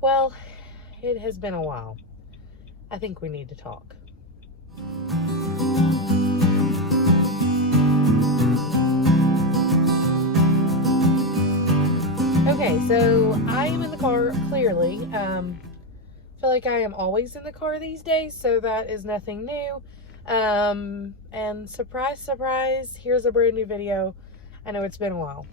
Well, it has been a while. I think we need to talk. Okay, so I am in the car, clearly. Feel like I am always in the car these days, so that is nothing new. And surprise, surprise, here's a brand new video. I know it's been a while.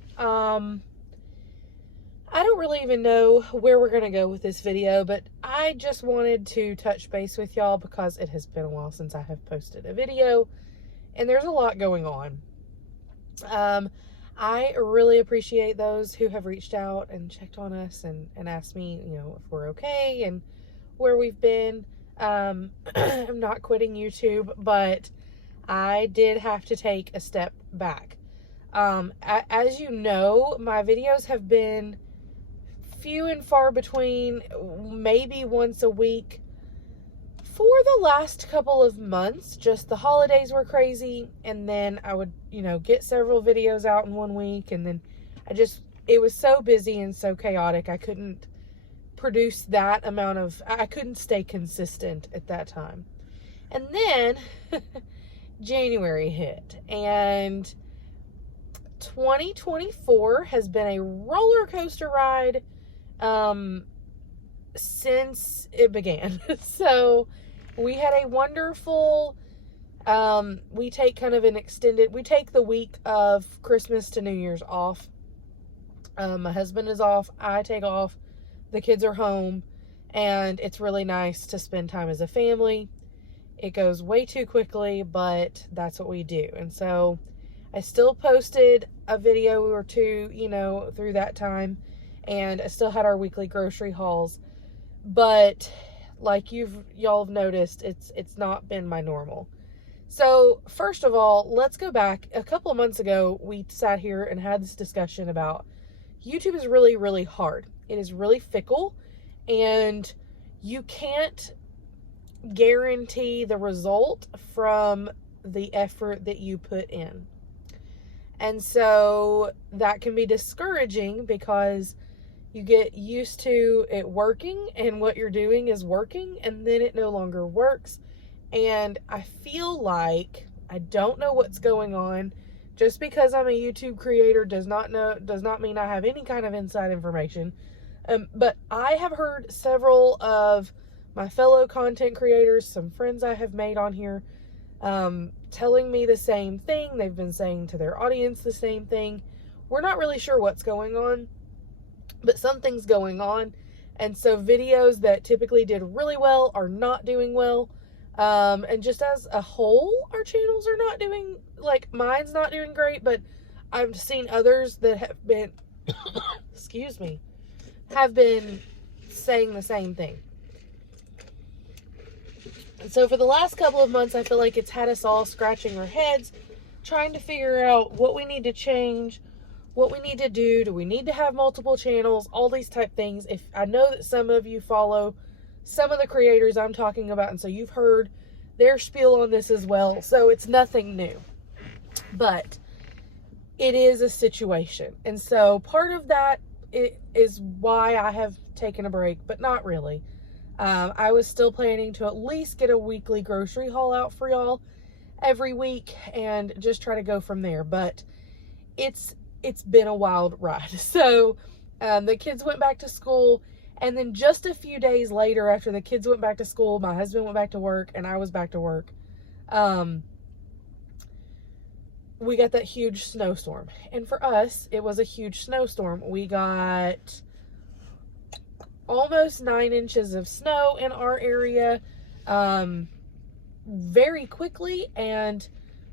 I don't really even know where we're going to go with this video, but I just wanted to touch base with y'all because it has been a while since I have posted a video, and there's a lot going on. I really appreciate those who have reached out and checked on us and asked me, if we're okay and where we've been. I'm not quitting YouTube, but I did have to take a step back. As you know, my videos have been few and far between, maybe once a week for the last couple of months. Just the holidays were crazy, and then I would, get several videos out in 1 week, and then it was so busy and so chaotic, I couldn't produce that amount I couldn't stay consistent at that time. And then January hit, and 2024 has been a roller coaster ride since it began. So we had a wonderful, we take the week of Christmas to New Year's off. My husband is off, I take off, the kids are home, and it's really nice to spend time as a family. It goes way too quickly, but that's what we do. And so I still posted a video or two, through that time, and I still had our weekly grocery hauls. But like y'all have noticed, it's not been my normal. So first of all, let's go back. A couple of months ago, we sat here and had this discussion about YouTube is really, really hard. It is really fickle, and you can't guarantee the result from the effort that you put in. And so that can be discouraging because you get used to it working and what you're doing is working, and then it no longer works. And I feel like I don't know what's going on. Just because I'm a YouTube creator does not mean I have any kind of inside information. But I have heard several of my fellow content creators, some friends I have made on here, telling me the same thing. They've been saying to their audience the same thing. We're not really sure what's going on, but something's going on. And so videos that typically did really well are not doing well. And just as a whole, our channels are not doing, mine's not doing great, but I've seen others that have been, excuse me, have been saying the same thing. And so for the last couple of months, I feel like it's had us all scratching our heads, trying to figure out what we need to change, what we need to do. Do we need to have multiple channels? All these type things. If I know that some of you follow some of the creators I'm talking about, and so you've heard their spiel on this as well. So it's nothing new, but it is a situation. And so part of that is why I have taken a break, but not really. I was still planning to at least get a weekly grocery haul out for y'all every week and just try to go from there. But it's been a wild ride. So the kids went back to school, and then just a few days later, after the kids went back to school, my husband went back to work and I was back to work. We got that huge snowstorm. And for us, it was a huge snowstorm. We got almost 9 inches of snow in our area very quickly, and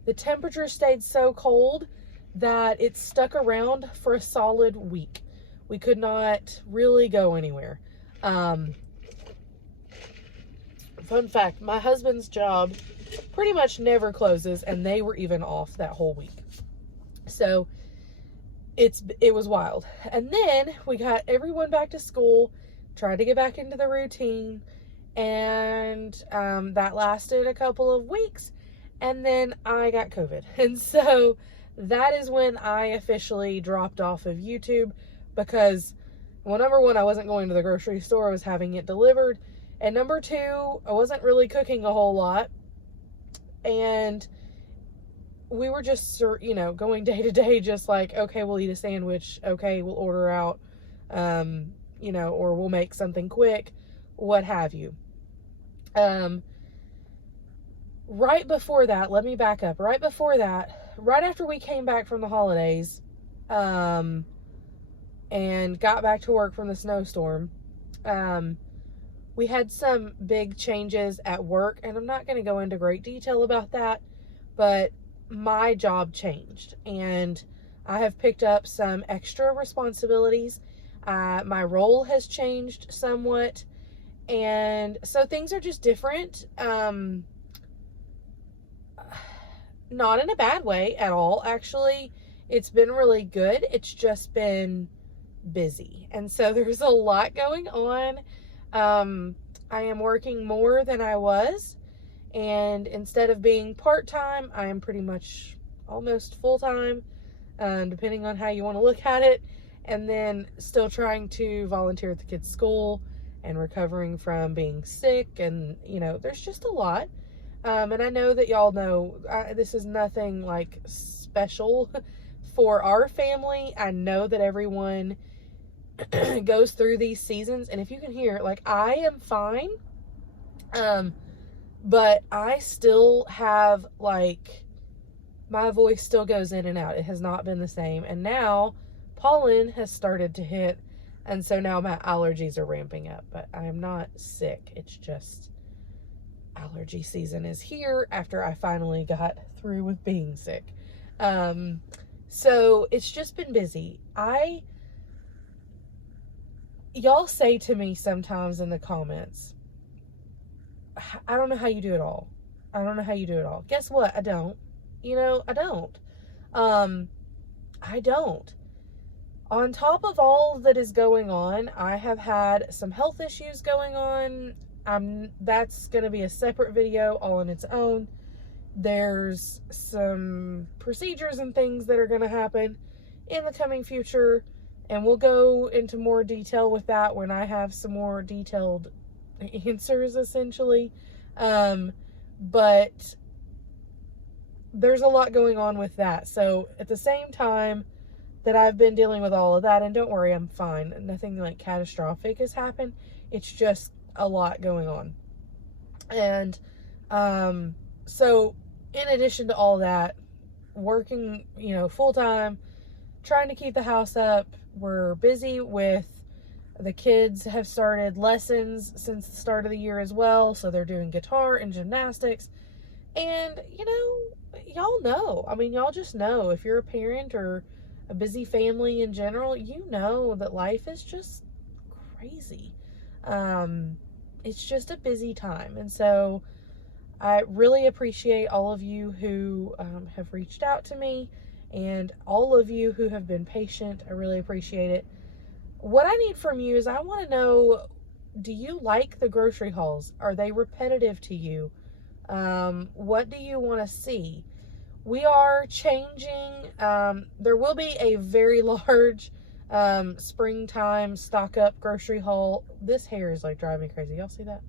the temperature stayed so cold that it stuck around for a solid week. We could not really go anywhere. Fun fact, my husband's job pretty much never closes, and they were even off that whole week. So it was wild. And then we got everyone back to school, tried to get back into the routine, and that lasted a couple of weeks, and then I got COVID. And so that is when I officially dropped off of YouTube, because well, number one, I wasn't going to the grocery store. I was having it delivered. And number two, I wasn't really cooking a whole lot. And we were just, going day to day, just like, okay, we'll eat a sandwich. Okay, we'll order out, or we'll make something quick, what have you. Right before that, let me back up. Right before that, right after we came back from the holidays, and got back to work from the snowstorm, we had some big changes at work, and I'm not going to go into great detail about that, but my job changed, and I have picked up some extra responsibilities. My role has changed somewhat, and so things are just different. Not in a bad way at all, actually. It's been really good. It's just been busy, and so there's a lot going on. I am working more than I was, and instead of being part-time, I am pretty much almost full-time, depending on how you want to look at it, and then still trying to volunteer at the kids' school and recovering from being sick, and there's just a lot. And I know that y'all know this is nothing like special for our family. I know that everyone goes through these seasons, and if you can hear, like, I am fine, but I still have, like, my voice still goes in and out. It has not been the same, and now pollen has started to hit, and so now my allergies are ramping up, but I am not sick. It's just allergy season is here after I finally got through with being sick. So it's just been busy. Y'all say to me sometimes in the comments, I don't know how you do it all. I don't know how you do it all. Guess what? I don't. I don't. I don't. On top of all that is going on, I have had some health issues going on. That's going to be a separate video all on its own. There's some procedures and things that are going to happen in the coming future, and we'll go into more detail with that when I have some more detailed answers, essentially. But there's a lot going on with that. So at the same time that I've been dealing with all of that, and don't worry, I'm fine. Nothing like catastrophic has happened. It's just a lot going on. And so in addition to all that, working, full time, trying to keep the house up, we're busy with the kids have started lessons since the start of the year as well. So they're doing guitar and gymnastics. And, y'all just know, if you're a parent or a busy family in general, you know that life is just crazy. It's just a busy time. And so I really appreciate all of you who have reached out to me, and all of you who have been patient. I really appreciate it. What I need from you is, I want to know, do you like the grocery hauls? Are they repetitive to you? What do you want to see? We are changing. There will be a very large springtime stock up grocery haul. This hair is like driving me crazy. Y'all see that?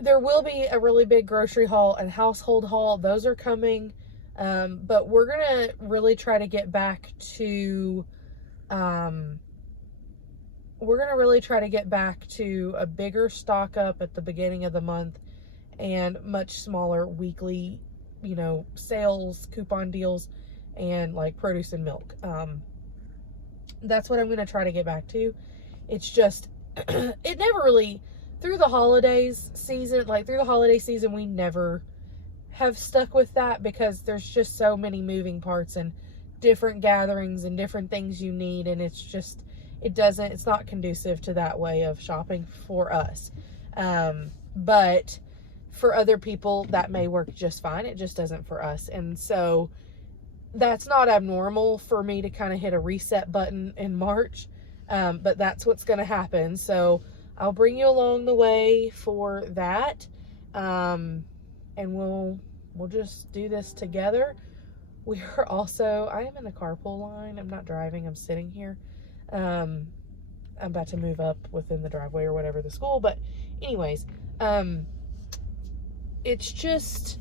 There will be a really big grocery haul and household haul. Those are coming. But we're going to really try to get back to, a bigger stock up at the beginning of the month, and much smaller weekly, sales, coupon deals, and like produce and milk. That's what I'm going to try to get back to. It's just, it never really, through the holiday season, we never have stuck with that, because there's just so many moving parts and different gatherings and different things you need. And it's not conducive to that way of shopping for us. But for other people, that may work just fine. It just doesn't for us. And so that's not abnormal for me to kind of hit a reset button in March. But that's what's going to happen. So I'll bring you along the way for that. And we'll just do this together. we are also, I am in the carpool line. I'm not driving, I'm sitting here. I'm about to move up within the driveway or whatever the school, but anyways, it's just,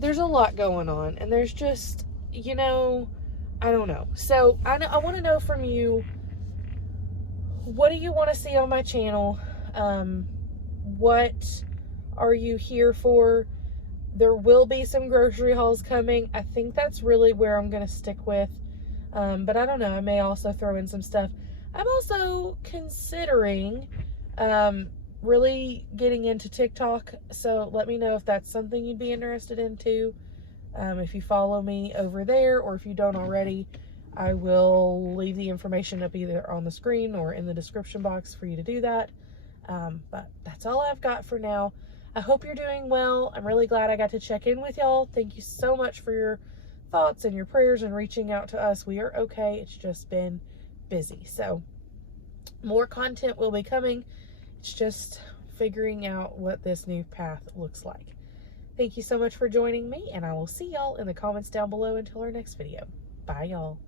there's a lot going on, and there's just, you know, I don't know. So I want to know from you, what do you want to see on my channel? What are you here for? There will be some grocery hauls coming. I think that's really where I'm going to stick with. But I don't know. I may also throw in some stuff. I'm also considering really getting into TikTok. So let me know if that's something you'd be interested in too. If you follow me over there, or if you don't already, I will leave the information up either on the screen or in the description box for you to do that. But that's all I've got for now. I hope you're doing well. I'm really glad I got to check in with y'all. Thank you so much for your thoughts and your prayers and reaching out to us. We are okay. It's just been busy. So more content will be coming. It's just figuring out what this new path looks like. Thank you so much for joining me, and I will see y'all in the comments down below until our next video. Bye, y'all.